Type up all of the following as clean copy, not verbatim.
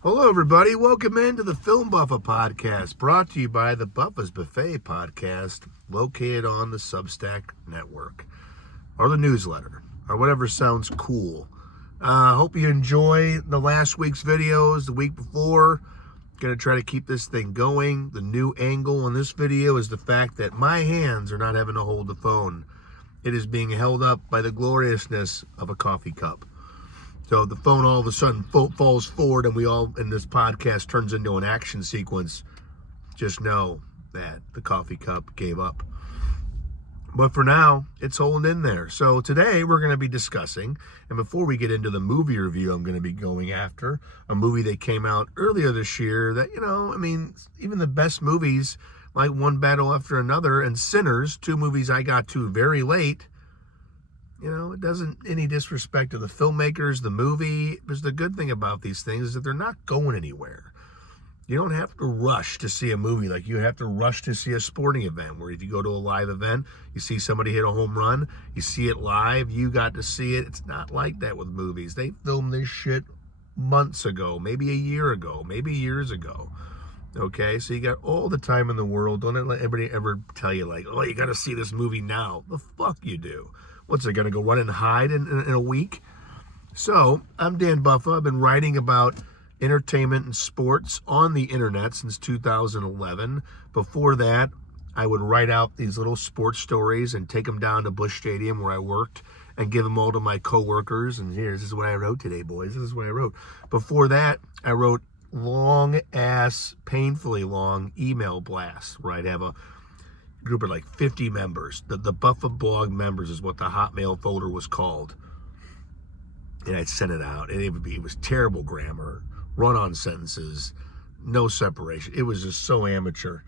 Hello, everybody. Welcome into the Film Buffa podcast, brought to you by the Buffa's Buffet podcast, located on the Substack network, or the newsletter, or whatever sounds cool. Hope you enjoy the last week's videos, the week before. Going to try to keep this thing going. The new angle on this video is the fact that my hands are not having to hold the phone. It is being held up by the gloriousness of a coffee cup. So the phone all of a sudden falls forward and this podcast turns into an action sequence. Just know that the coffee cup gave up. But for now, it's holding in there. So today we're going to be discussing, and before we get into the movie review, I'm going to be going after a movie that came out earlier this year that, even the best movies, like One Battle After Another and Sinners, two movies I got to very late. It doesn't any disrespect to the filmmakers, the movie. Because the good thing about these things is that they're not going anywhere. You don't have to rush to see a movie like you have to rush to see a sporting event, where if you go to a live event, you see somebody hit a home run, you see it live, you got to see it. It's not like that with movies. They filmed this shit months ago, maybe a year ago, maybe years ago. Okay, so you got all the time in the world. Don't let anybody ever tell you, like, oh, you got to see this movie now. The fuck you do. What's it, going to go run and hide in a week? So, I'm Dan Buffa. I've been writing about entertainment and sports on the internet since 2011. Before that, I would write out these little sports stories and take them down to Busch Stadium where I worked and give them all to my coworkers. And here, this is what I wrote today, boys. This is what I wrote. Before that, I wrote long-ass, painfully long email blasts where I'd have a group of like 50 members. The Buffa blog members is what the Hotmail folder was called. And I'd send it out, and it was terrible grammar, run-on sentences, no separation. It was just so amateur.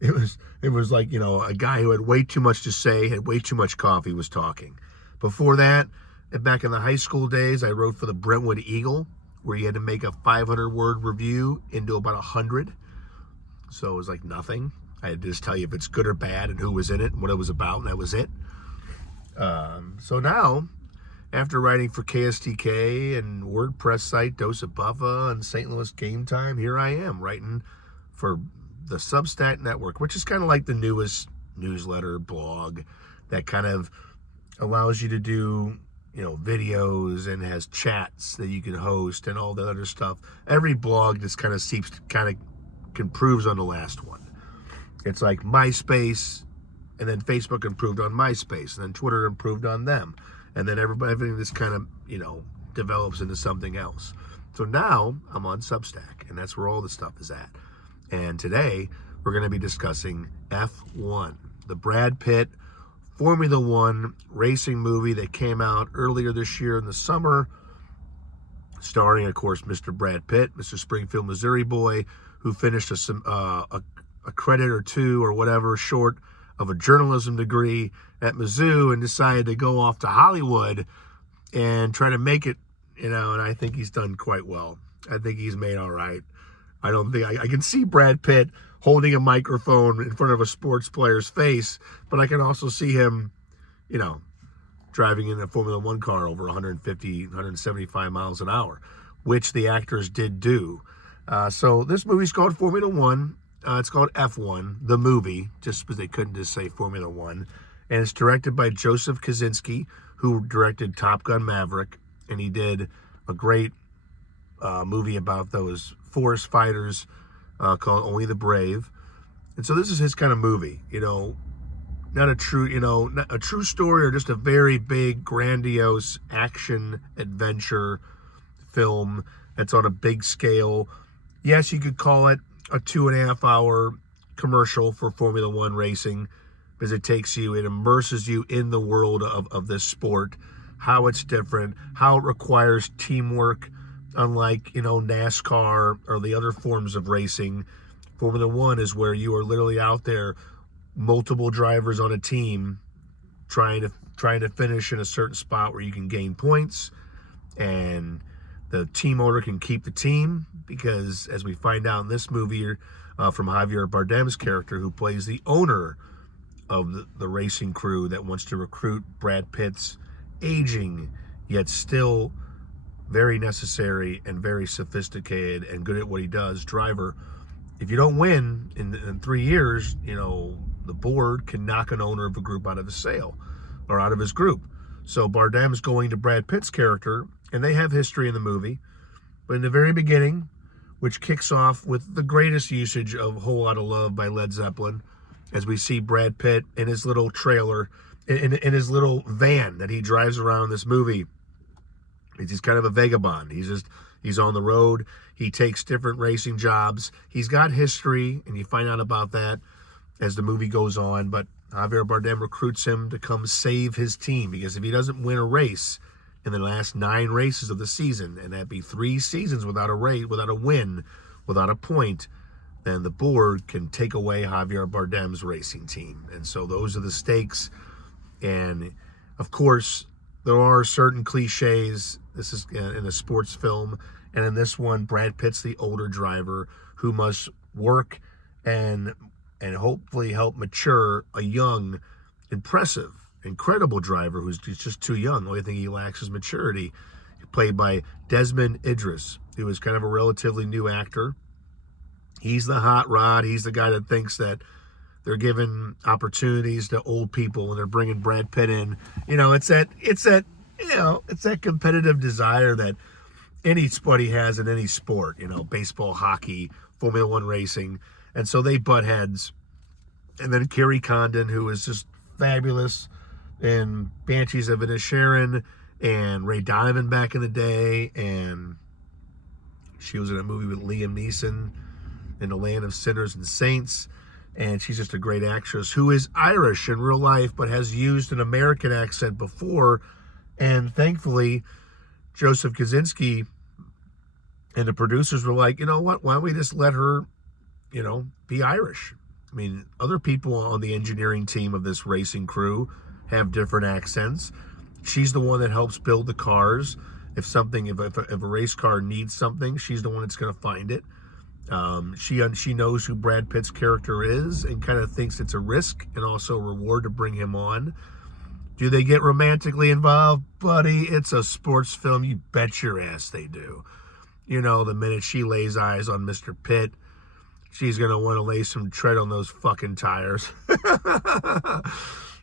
It was like, a guy who had way too much to say, had way too much coffee, was talking. Before that, back in the high school days, I wrote for the Brentwood Eagle, where you had to make a 500-word review into about 100. So it was like nothing. I had to just tell you if it's good or bad and who was in it and what it was about, and that was it. So now, after writing for KSTK and WordPress site Dose of Buffa and St. Louis Game Time, here I am writing for the Substack network, which is kind of like the newest newsletter blog that kind of allows you to do, videos and has chats that you can host and all the other stuff. Every blog just kind of improves on the last one. It's like MySpace, and then Facebook improved on MySpace, and then Twitter improved on them. And then everything just kind of, develops into something else. So now I'm on Substack, and that's where all the stuff is at. And today we're going to be discussing F1, the Brad Pitt Formula One racing movie that came out earlier this year in the summer, starring, of course, Mr. Brad Pitt, Mr. Springfield, Missouri boy, who finished a credit or two or whatever short of a journalism degree at Mizzou and decided to go off to Hollywood and try to make it, and I think he's done quite well. I think he's made all right. I don't think I can see Brad Pitt holding a microphone in front of a sports player's face, but I can also see him, driving in a Formula One car over 150, 175 miles an hour, which the actors did do. So this movie's called Formula One. It's called F1, the movie, just because they couldn't just say Formula One. And it's directed by Joseph Kosinski, who directed Top Gun Maverick. And he did a great movie about those forest fighters called Only the Brave. And so this is his kind of movie, not a true story or just a very big, grandiose action adventure film that's on a big scale. Yes, you could call it a 2.5 hour commercial for Formula One racing, because it immerses you in the world of this sport, how it's different, how it requires teamwork, unlike, NASCAR or the other forms of racing. Formula One is where you are literally out there, multiple drivers on a team, trying to finish in a certain spot where you can gain points, and the team owner can keep the team, because as we find out in this movie from Javier Bardem's character, who plays the owner of the racing crew that wants to recruit Brad Pitt's aging yet still very necessary and very sophisticated and good at what he does driver. If you don't win in 3 years, the board can knock an owner of a group out of his sale or out of his group. So Bardem's going to Brad Pitt's character, and they have history in the movie. But in the very beginning, which kicks off with the greatest usage of A Whole Lotta Love by Led Zeppelin, as we see Brad Pitt in his little trailer, in his little van that he drives around this movie. He's kind of a vagabond. He's on the road. He takes different racing jobs. He's got history, and you find out about that as the movie goes on. But Javier Bardem recruits him to come save his team, because if he doesn't win a race in the last 9 races of the season, and that'd be 3 seasons without a race, without a win, without a point, then the board can take away Javier Bardem's racing team. And so those are the stakes. And of course, there are certain cliches. This is in a sports film. And in this one, Brad Pitt's the older driver who must work and hopefully help mature a young, impressive, incredible driver who's just too young. The only thing he lacks is maturity. Played by Desmond Idris, who is kind of a relatively new actor. He's the hot rod. He's the guy that thinks that they're giving opportunities to old people when they're bringing Brad Pitt in. It's that competitive desire that anybody has in any sport. Baseball, hockey, Formula One racing, and so they butt heads. And then Kerry Condon, who is just fabulous in Banshees of Inisherin and Ray Donovan back in the day, and she was in a movie with Liam Neeson in The Land of Sinners and Saints, and she's just a great actress who is Irish in real life but has used an American accent before. And thankfully, Joseph Kaczynski and the producers were like, you know what, why don't we just let her, be Irish? I mean, other people on the engineering team of this racing crew have different accents. She's the one that helps build the cars. If a race car needs something, she's the one that's going to find it. She knows who Brad Pitt's character is and kind of thinks it's a risk and also a reward to bring him on. Do they get romantically involved? Buddy, it's a sports film. You bet your ass they do. The minute she lays eyes on Mr. Pitt, she's going to want to lay some tread on those fucking tires.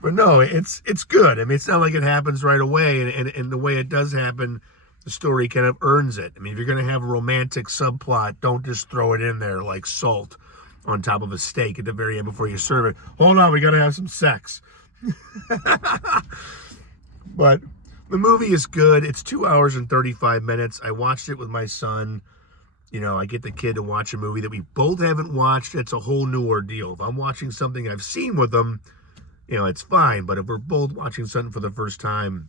But no, it's good. I mean, it's not like it happens right away. And the way it does happen, the story kind of earns it. I mean, if you're going to have a romantic subplot, don't just throw it in there like salt on top of a steak at the very end before you serve it. Hold on, we got to have some sex. But the movie is good. It's 2 hours and 35 minutes. I watched it with my son. I get the kid to watch a movie that we both haven't watched. It's a whole new ordeal. If I'm watching something I've seen with them, it's fine. But if we're both watching something for the first time,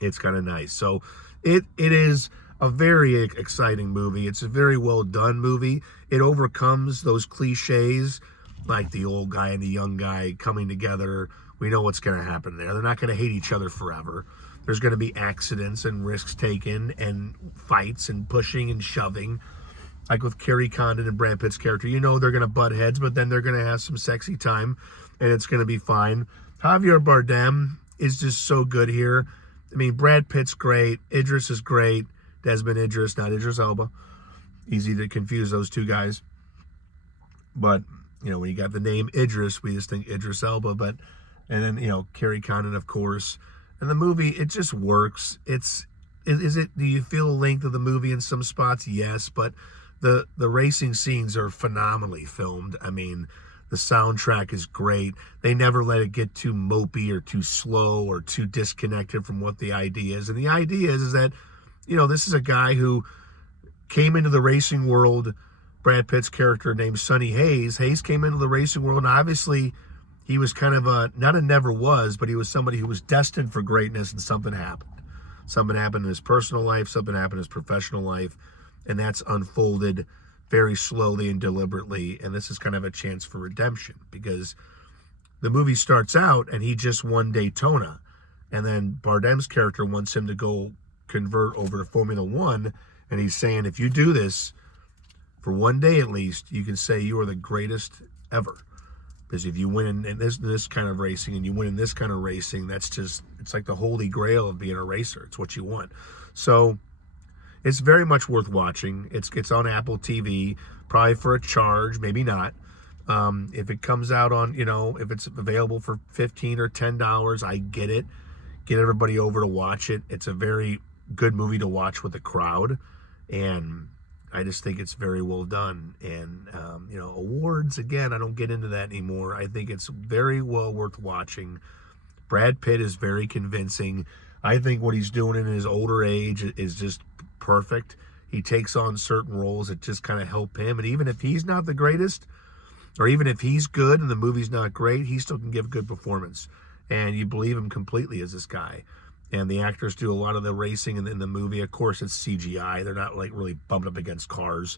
it's kind of nice. So it is a very exciting movie. It's a very well done movie. It overcomes those cliches like the old guy and the young guy coming together. We know what's going to happen there. They're not going to hate each other forever. There's going to be accidents and risks taken and fights and pushing and shoving. Like with Kerry Condon and Brad Pitt's character, they're going to butt heads, but then they're going to have some sexy time, and it's going to be fine. Javier Bardem is just so good here. I mean, Brad Pitt's great. Idris is great. Desmond Idris, not Idris Elba. Easy to confuse those two guys. But, when you got the name Idris, we just think Idris Elba. And then, Kerry Condon, of course. And the movie, it just works. Do you feel the length of the movie in some spots? Yes, but the racing scenes are phenomenally filmed. I mean, the soundtrack is great. They never let it get too mopey or too slow or too disconnected from what the idea is. And the idea is that, this is a guy who came into the racing world. Brad Pitt's character named Sonny Hayes. Hayes came into the racing world, and obviously he was kind of not a never was, but he was somebody who was destined for greatness, and something happened. Something happened in his personal life, something happened in his professional life, and that's unfolded very slowly and deliberately, and this is kind of a chance for redemption, because the movie starts out and he just won Daytona, and then Bardem's character wants him to go convert over to Formula One, and he's saying, if you do this for one day at least, you can say you are the greatest ever. Because if you win in this kind of racing and you win in this kind of racing, it's like the holy grail of being a racer. It's what you want. So It's very much worth watching. It's on Apple TV, probably for a charge, maybe not. If it comes out on, if it's available for $15 or $10, I get it. Get everybody over to watch it. It's a very good movie to watch with a crowd, and I just think it's very well done. And awards, again, I don't get into that anymore. I think it's very well worth watching. Brad Pitt is very convincing. I think what he's doing in his older age is just perfect. He takes on certain roles that just kind of help him, and even if he's not the greatest, or even if he's good and the movie's not great, he still can give a good performance, and you believe him completely as this guy. And the actors do a lot of the racing in the movie. Of course, it's CGI. They're not like really bumped up against cars.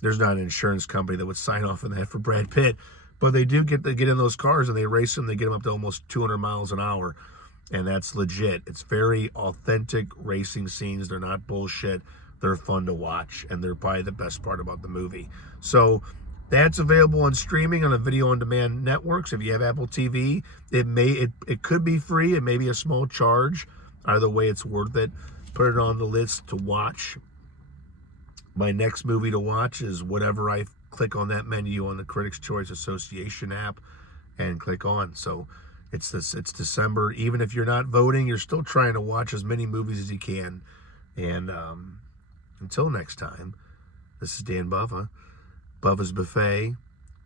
There's not an insurance company that would sign off on that for Brad Pitt, but they do get in those cars and they race them. They get them up to almost 200 miles an hour, and that's legit. It's very authentic racing scenes. They're not bullshit. They're fun to watch, and they're probably the best part about the movie. So that's available on streaming on a video-on-demand networks. If you have Apple TV, it could be free. It may be a small charge. Either way, it's worth it. Put it on the list to watch. My next movie to watch is whatever I click on that menu on the Critics' Choice Association app and click on. So it's December. Even if you're not voting, you're still trying to watch as many movies as you can. And until next time, this is Dan Buffa. Buffa's Buffet.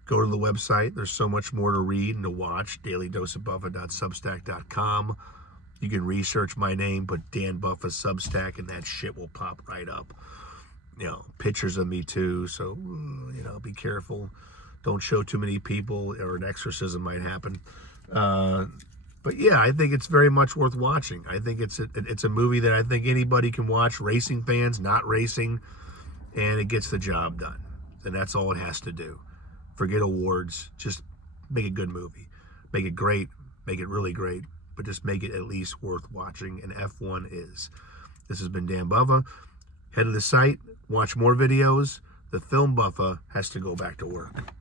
Go to the website. There's so much more to read and to watch. dailydoseofbuffa.substack.com. You can research my name, put Dan Buffa Substack, and that shit will pop right up. Pictures of me too, so, be careful. Don't show too many people, or an exorcism might happen. But yeah, I think it's very much worth watching. I think it's a movie that I think anybody can watch, racing fans, not racing, and it gets the job done. And that's all it has to do. Forget awards. Just make a good movie. Make it great. Make it really great. But just make it at least worth watching, and F1 is. This has been Dan Buffa. Head to the site, watch more videos. The Film Buffa has to go back to work.